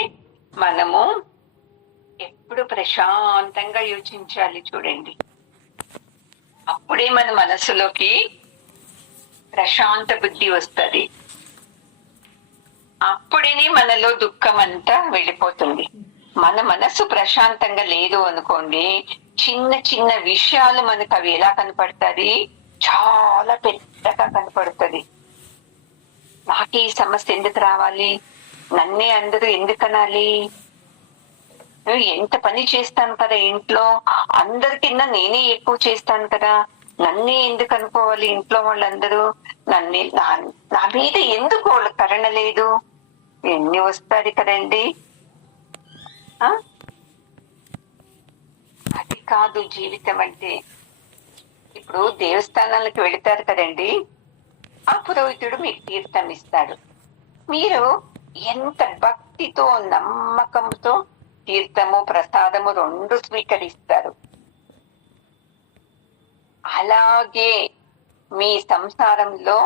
మనము ఎప్పుడు ప్రశాంతంగా యోచించాలి చూడండి. అప్పుడే మన మనసులోకి ప్రశాంత బుద్ధి వస్తుంది. అప్పుడే మనలో దుఃఖం అంతా వెళ్ళిపోతుంది. మన మనసు ప్రశాంతంగా లేదు అనుకోండి, చిన్న చిన్న విషయాలు మనకు అవి ఎలా కనపడుతుంది, చాలా పెద్దగా కనపడుతుంది. నాకే ఈ సమస్య ఎందుకు రావాలి, నన్నే అందరూ ఎందుకు అనాలి, ఎంత పని చేస్తాను కదా ఇంట్లో, అందరికిన్నా నేనే ఎక్కువ చేస్తాను కదా, నన్నే ఎందుకు అనుకోవాలి ఇంట్లో వాళ్ళందరూ, నన్నే నా మీద ఎందుకు వాళ్ళ కరణ లేదు, ఎన్ని వస్తుంది కదండి. అది కాదు జీవితం అంటే. ఇప్పుడు దేవస్థానాలకు వెళతారు కదండి, ఆ పురోహితుడు మీకు తీర్థం ఇస్తాడు. మీరు ఎంత భక్తితో నమ్మకంతో తీర్థము ప్రసాదము రెండు స్వీకరిస్తారు. అలాగే మీ సంసారంలో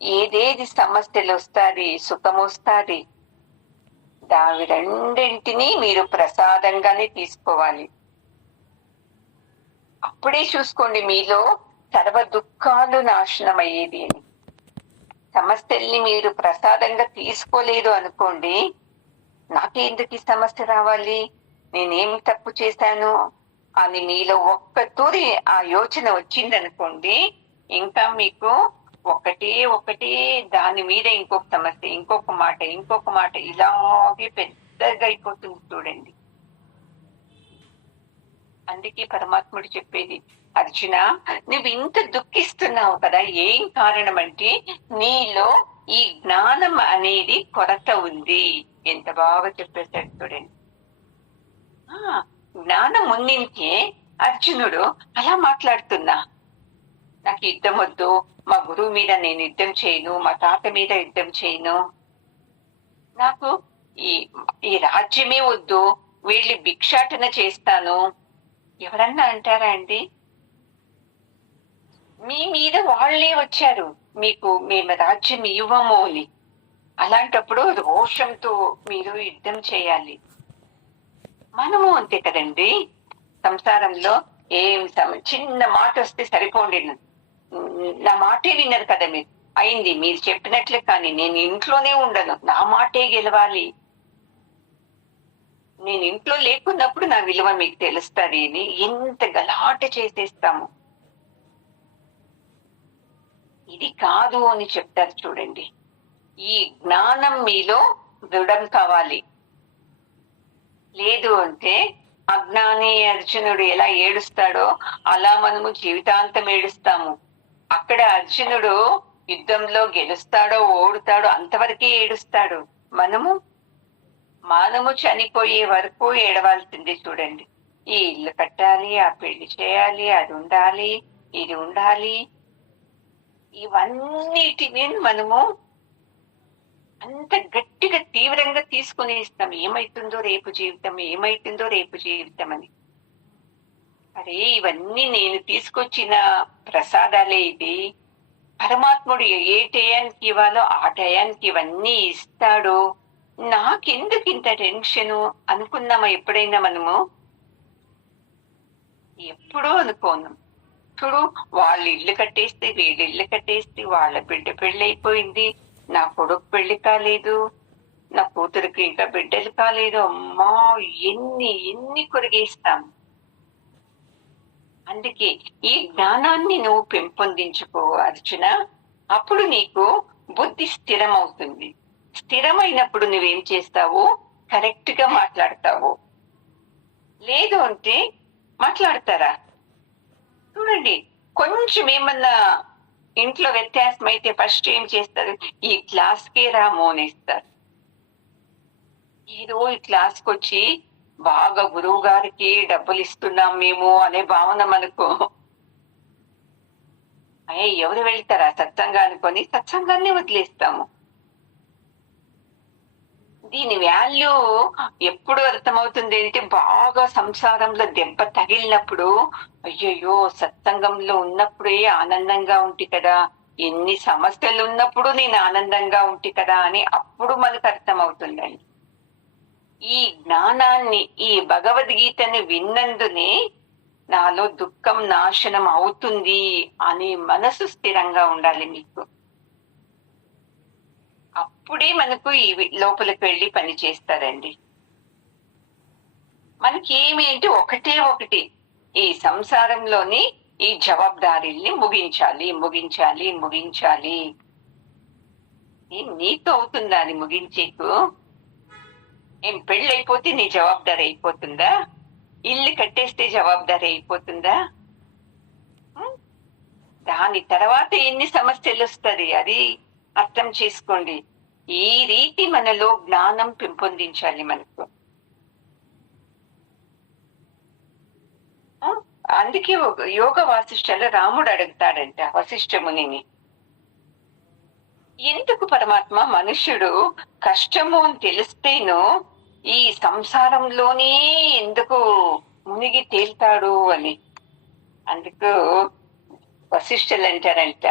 ఏదేది సమస్యలు వస్తుంది, సుఖం వస్తుంది, దాని రెండింటినీ మీరు ప్రసాదంగానే తీసుకోవాలి. అప్పుడే చూసుకోండి మీలో సర్వ దుఃఖాలు నాశనం అయ్యేది అని. సమస్యల్ని మీరు ప్రసాదంగా తీసుకోలేదు అనుకోండి, నాకెందుకు ఈ సమస్య రావాలి, నేనేం తప్పు చేశాను అని మీలో ఒక్కతూరి ఆ యోచన వచ్చిందనుకోండి, ఇంకా మీకు ఒకటి దాని మీద ఇంకొక సమస్య, ఇంకొక మాట ఇలాగే పెద్దగా అయిపోతుంది చూడండి. అందుకే పరమాత్ముడు చెప్పేది, అర్జున నువ్వు ఇంత దుఃఖిస్తున్నావు కదా, ఏం కారణం అంటే నీలో ఈ జ్ఞానం అనేది కొరత ఉంది. ఎంత బాగా చెప్పేశాడు చూడండి. జ్ఞానం ఉన్నింటే అర్జునుడు అలా మాట్లాడుతున్నా, నాకు యుద్ధం వద్దు, మా గురువు మీద నేను యుద్ధం చేయను, మా తాత మీద యుద్ధం చేయను, నాకు ఈ రాజ్యమే వద్దు, వీళ్ళు భిక్షాటన చేస్తాను, ఎవరన్నా అంటారా అండి? మీ మీద వాళ్లే వచ్చారు, మేము రాజ్యం ఇవ్వము అని. అలాంటప్పుడు రోషంతో మీరు యుద్ధం చేయాలి. మనము అంతే కదండి, సంసారంలో చిన్న మాట వస్తే సరిపోండి, నా మాటే విన్నారు కదా మీరు, అయింది మీరు చెప్పినట్లే, కానీ నేను ఇంట్లోనే ఉండను, నా మాటే గెలవాలి, నేను ఇంట్లో లేకున్నప్పుడు నా విలువ మీకు తెలుస్తుంది అని ఎంత గలాట చేసేస్తాము. ఇది కాదు అని చెప్తారు చూడండి. ఈ జ్ఞానం మీలో దృఢం కావాలి. లేదు అంటే అజ్ఞాని అర్జునుడు ఎలా ఏడుస్తాడో అలా మనము జీవితాంతం ఏడుస్తాము. అక్కడ అర్జునుడు యుద్ధంలో గెలుస్తాడో ఓడుతాడో అంతవరకే ఏడుస్తాడు. మనము చనిపోయే వరకు ఏడవాల్సింది చూడండి. ఈ ఇల్లు కట్టాలి, ఆ పెళ్లి చేయాలి, అది ఉండాలి, ఇది ఉండాలి, ఇవన్నిటిని మనము అంత గట్టిగా తీవ్రంగా తీసుకుని ఇస్తాం. ఏమైతుందో రేపు జీవితం అని. అరే ఇవన్నీ నేను తీసుకొచ్చిన ప్రసాదాలే, ఇది పరమాత్ముడు ఏ టయానికి ఇవ్వాలో ఆ టయానికి ఇవన్నీ ఇస్తాడు, నాకెందుకు ఇంత టెన్షను అనుకున్నామా ఎప్పుడైనా మనము? ఎప్పుడూ అనుకోను. చూడు, వాళ్ళు ఇల్లు కట్టేస్తే, వీళ్ళు ఇల్లు కట్టేస్తే, వాళ్ళ బిడ్డ పెళ్లి అయిపోయింది, నా కొడుకు పెళ్లి కాలేదు, నా కూతురికి ఇంకా బిడ్డలు కాలేదు, అమ్మా ఎన్ని కొరిగేస్తాం. అందుకే ఈ జ్ఞానాన్ని నువ్వు పెంపొందించుకో అర్జున, అప్పుడు నీకు బుద్ధి స్థిరమవుతుంది. స్థిరమైనప్పుడు నువ్వేం చేస్తావు, కరెక్ట్ గా మాట్లాడతావు. లేదు అంటే మాట్లాడతారా? చూడండి, కొంచెం ఏమన్నా ఇంట్లో వ్యత్యాసం అయితే ఫస్ట్ ఏం చేస్తారు, ఈ క్లాస్కే రాము అనేస్తారు. ఏదో ఈ క్లాస్కి వచ్చి బాగా గురువు గారికి డబ్బులు ఇస్తున్నాం మేము అనే భావన మనకు. ఎవరు వెళ్తారా సత్సంగా అనుకొని సత్సంగాన్ని వదిలేస్తాము. దీని వాల్యూ ఎప్పుడు అర్థమవుతుంది అంటే, బాగా సంసారంలో దెబ్బ తగిలినప్పుడు, అయ్యయ్యో సత్సంగంలో ఉన్నప్పుడే ఆనందంగా ఉంటి కదా, ఎన్ని సమస్యలు ఉన్నప్పుడు నేను ఆనందంగా ఉంటి కదా అని అప్పుడు మనకు అర్థమవుతుందండి. ఈ జ్ఞానాన్ని, ఈ భగవద్గీతని విన్నందునే నాలో దుఃఖం నాశనం అవుతుంది అనే మనసు స్థిరంగా ఉండాలి మీకు. అప్పుడే మనకు ఈ లోపలికి వెళ్ళి పని చేస్తారండి. మనకి ఏమేంటి ఒకటే ఒకటి, ఈ సంసారంలోని ఈ జవాబుదారీల్ని ముగించాలి ముగించాలి ముగించాలి. నీతో అవుతుందా అది ముగించేకు? ఏం పెళ్ళైపోతే నీ జవాబుదారీ అయిపోతుందా? ఇల్లు కట్టేస్తే జవాబుదారీ అయిపోతుందా? దాని తర్వాత ఎన్ని సమస్యలు వస్తుంది అది అర్థం చేసుకోండి. ఈ రీతి మనలో జ్ఞానం పెంపొందించాలి మనకు. అందుకే యోగ వాసిష్ఠలో రాముడు అడుగుతాడంట వశిష్ఠ మునిని, ఎందుకు పరమాత్మ మనుష్యుడు కష్టము అని తెలిస్తేనో ఈ సంసారంలోనే ఎందుకు మునిగి తేల్తాడు అని. అందుకు వశిష్ఠులు అంటారంట,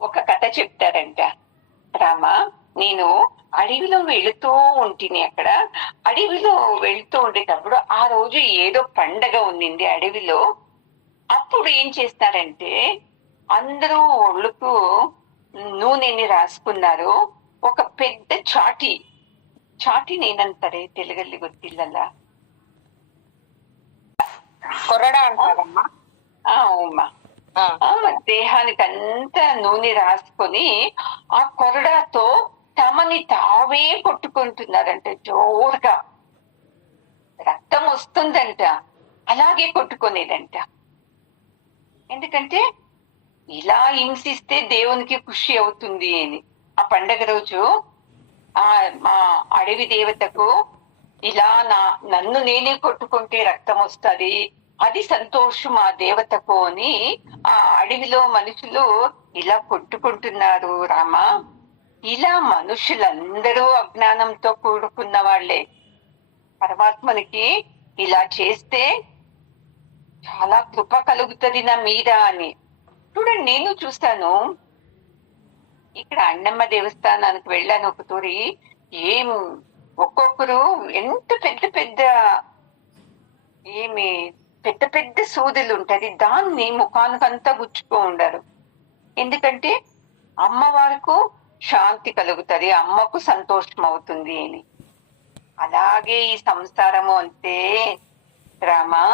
ఒక కథ చెప్తారంట. రామా, నేను అడవిలో వెళుతూ ఉంటుంది. అక్కడ అడవిలో వెళుతూ ఉండేటప్పుడు ఆ రోజు ఏదో పండగ ఉండింది అడవిలో. అప్పుడు ఏం చేస్తారంటే అందరూ ఒళ్ళుకు నూనెని రాసుకున్నారు. ఒక పెద్ద చాటి నేనంತಾರೆ తెలుగಲ್ಲಿ ಗೊತ್ತಿಲ್ಲಲ್ಲ, కొరడ అంటారమ్మా. ఉమ్మా దేహానికి అంతా నూనె రాసుకొని ఆ కొరడాతో తమని తావే కొట్టుకుంటున్నారంట. జోరుగా రక్తం వస్తుందంట, అలాగే కొట్టుకునేదంట. ఎందుకంటే ఇలా హింసిస్తే దేవునికి ఖుషి అవుతుంది అని. ఆ పండగ రోజు మా అడవి దేవతకు ఇలా నన్ను నేనే కొట్టుకుంటే రక్తం వస్తుంది, అది సంతోషం ఆ దేవతకు అని ఆ అడవిలో మనుషులు ఇలా కొట్టుకుంటున్నారు. రామా, ఇలా మనుషులందరూ అజ్ఞానంతో కూడుకున్న వాళ్లే. పరమాత్మనికి ఇలా చేస్తే చాలా కృప కలుగుతుంది నా మీద అని. చూడండి, నేను చూస్తాను. ఇక్కడ అన్నమ్మ దేవస్థానానికి వెళ్ళాను ఒక తూరి. ఒక్కొక్కరు ఎంత పెద్ద పెద్ద పెద్ద పెద్ద సూదులు ఉంటది, దాన్ని ముఖానికంతా గుచ్చుకో ఉండరు. ఎందుకంటే అమ్మవారికి శాంతి కలుగుతుంది, అమ్మకు సంతోషం అవుతుంది అని. అలాగే ఈ సంసారము అంతే రామా.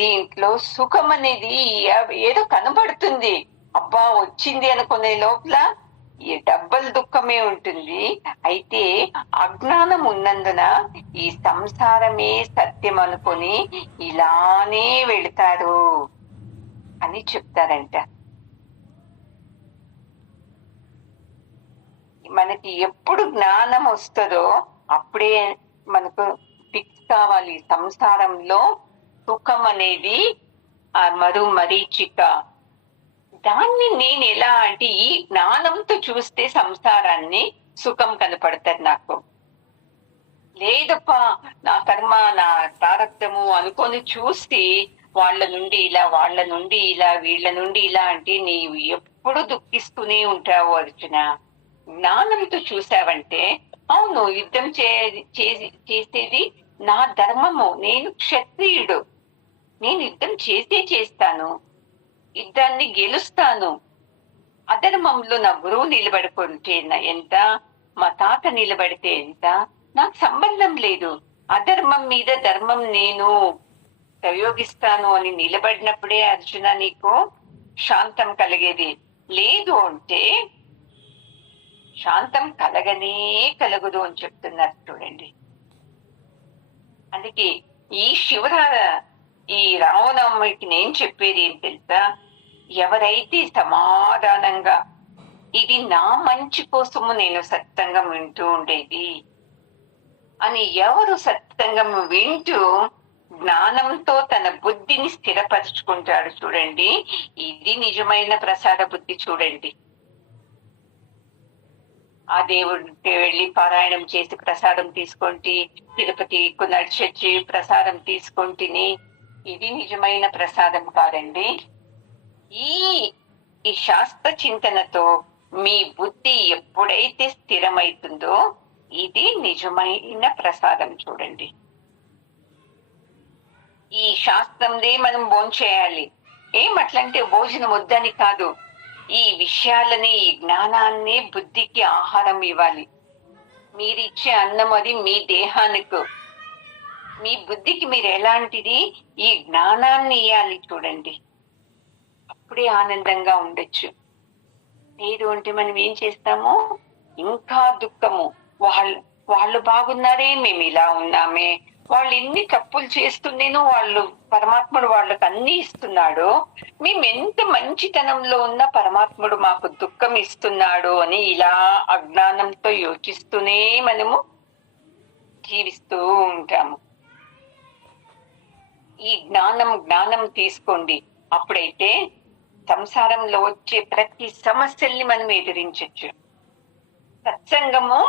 దీంట్లో సుఖం అనేది ఏదో కనబడుతుంది, అబ్బా వచ్చింది అనుకునే లోపల ఈ డబ్బల్ దుఃఖమే ఉంటుంది. అయితే అజ్ఞానం ఉన్నందున ఈ సంసారమే సత్యం అనుకొని ఇలానే వెళతారు అని చెప్తారంట. మనకి ఎప్పుడు జ్ఞానం వస్తుందో అప్పుడే మనకు ఫిక్స్ కావాలి. సంసారంలో సుఖం అనేది ఆ మరీచిక. దాన్ని నేను ఎలా అంటే ఈ జ్ఞానంతో చూస్తే సంసారాన్ని సుఖం కనపడతారు నాకు. లేదప్పా నా కర్మ నా ప్రారబ్ధము అనుకొని చూసి వాళ్ళ నుండి ఇలా వీళ్ళ నుండి ఇలా అంటే నీవు ఎప్పుడు దుఃఖిస్తూనే ఉంటావు అర్జున. జ్ఞానంతో చూసావంటే అవును, యుద్ధం చేసేది నా ధర్మము, నేను క్షత్రియుడు, నేను యుద్ధం చేస్తాను, యుద్ధాన్ని గెలుస్తాను. అధర్మంలో నా గురువు నిలబడుకుంటే ఎంత, మా తాత నిలబడితే ఎంత, నాకు సంబంధం లేదు. అధర్మం మీద ధర్మం నేను ప్రయోగిస్తాను అని నిలబడినప్పుడే అర్జున నీకు శాంతం కలిగేది. లేదు అంటే శాంతం కలగదు అని చెప్తున్నారు చూడండి. అందుకే ఈ రామనవమికి నేను చెప్పేది ఏం తెలుసా, ఎవరైతే సమాధానంగా ఇది నా మంచి కోసము నేను సత్సంగం వింటూ ఉండేది అని ఎవరు సత్సంగం వింటూ జ్ఞానంతో తన బుద్ధిని స్థిరపరచుకుంటాడు చూడండి, ఇది నిజమైన ప్రసాద బుద్ధి. చూడండి, ఆ దేవుడికి వెళ్ళి పారాయణం చేసి ప్రసాదం తీసుకుంటే, తిరుపతికి నడిచొచ్చి ప్రసాదం తీసుకుంటేని ఇది నిజమైన ప్రసాదం కాదండి. ఈ శాస్త్ర చింతనతో మీ బుద్ధి ఎప్పుడైతే స్థిరమైతుందో ఇది నిజమైన ప్రసాదం. చూడండి, ఈ శాస్త్రందే మనం భోంచేయాలి. అట్లంటే భోజనం వద్దని కాదు. ఈ విషయాలని, ఈ జ్ఞానాన్ని బుద్ధికి ఆహారం ఇవ్వాలి. మీరిచ్చే అన్నం అది మీ దేహానికి, మీ బుద్ధికి మీరు ఎలాంటిది ఈ జ్ఞానాన్ని ఇవ్వాలి. చూడండి, అప్పుడే ఆనందంగా ఉండొచ్చు. లేదు అంటే మనం ఏం చేస్తాము, ఇంకా దుఃఖము. వాళ్ళు వాళ్ళు బాగున్నారే, మేము ఇలా ఉన్నామే, వాళ్ళు ఎన్ని తప్పులు చేస్తుండేనో, వాళ్ళు పరమాత్ముడు వాళ్ళకి అన్ని ఇస్తున్నాడు, మేము ఎంత మంచితనంలో ఉన్నా పరమాత్ముడు మాకు దుఃఖం ఇస్తున్నాడు అని ఇలా అజ్ఞానంతో యోచిస్తూనే మనము జీవిస్తూ ఉంటాము. ఈ జ్ఞానం తీసుకోండి. అప్పుడైతే సంసారంలో వచ్చే ప్రతి సమస్యల్ని మనం ఎదిరించవచ్చు. సత్సంగము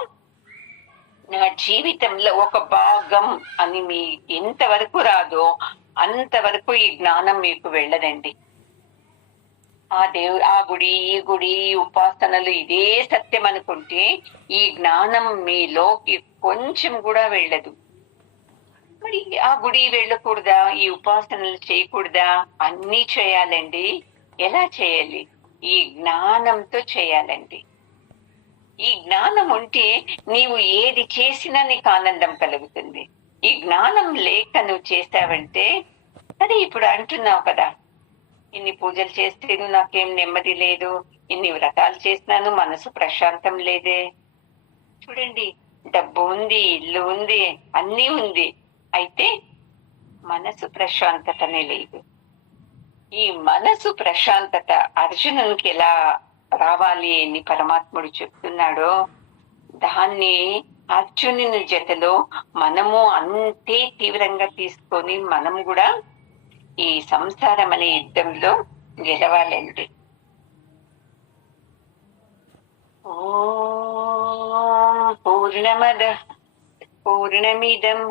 నా జీవితంలో ఒక భాగం అని మీ ఎంతవరకు రాదో అంతవరకు ఈ జ్ఞానం మీకు వెళ్ళదండి. ఆ గుడి, ఈ గుడి, ఉపాసనలు ఇదే సత్యం అనుకుంటే ఈ జ్ఞానం మీలోకి కొంచెం కూడా వెళ్ళదు. మరి ఆ గుడి వెళ్ళకూడదా, ఈ ఉపాసనలు చేయకూడదా? అన్నీ చేయాలండి. ఎలా చేయాలి? ఈ జ్ఞానంతో చేయాలండి. ఈ జ్ఞానం ఉంటే నీవు ఏది చేసినా నీకు ఆనందం కలుగుతుంది. ఈ జ్ఞానం లేక నువ్వు చేసావంటే, అదే ఇప్పుడు అంటున్నావు కదా, ఇన్ని పూజలు చేస్తేను నాకేం నెమ్మది లేదు, ఇన్ని వ్రతాలు చేసినాను మనసు ప్రశాంతం లేదే. చూడండి, డబ్బు ఉంది, ఇల్లు ఉంది, అన్నీ ఉంది, అయితే మనసు ప్రశాంతతనే లేదు. ఈ మనసు ప్రశాంతత అర్జునునికి ఎలా రావాలి అని పరమాత్ముడు చెప్తున్నాడో, దాన్ని అర్జునుని జతలో మనము అంతే తీవ్రంగా తీసుకొని మనం కూడా ఈ సంసారం అనే యుద్ధంలో గెలవాలండి. ఓం పూర్ణమద పూర్ణమిదం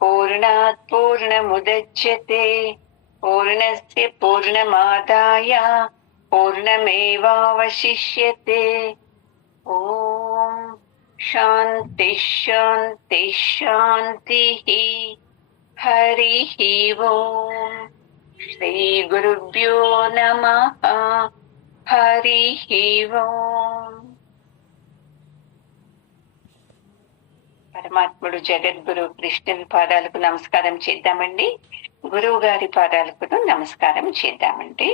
పూర్ణాత్ పూర్ణముదచ్యతే పూర్ణస్య పూర్ణమాదాయ పూర్ణమేవావశిష్యతే. ఓం శాంతి శాంతి శాంతి. హరి ఓం. శ్రీ గురుభ్యో నమః. హరి ఓం. పరమాత్ముడు జగద్గురు కృష్ణుని పాదాలకు నమస్కారం చేద్దామండి. గురువు గారి పాదాలకు నమస్కారం చేద్దామండి.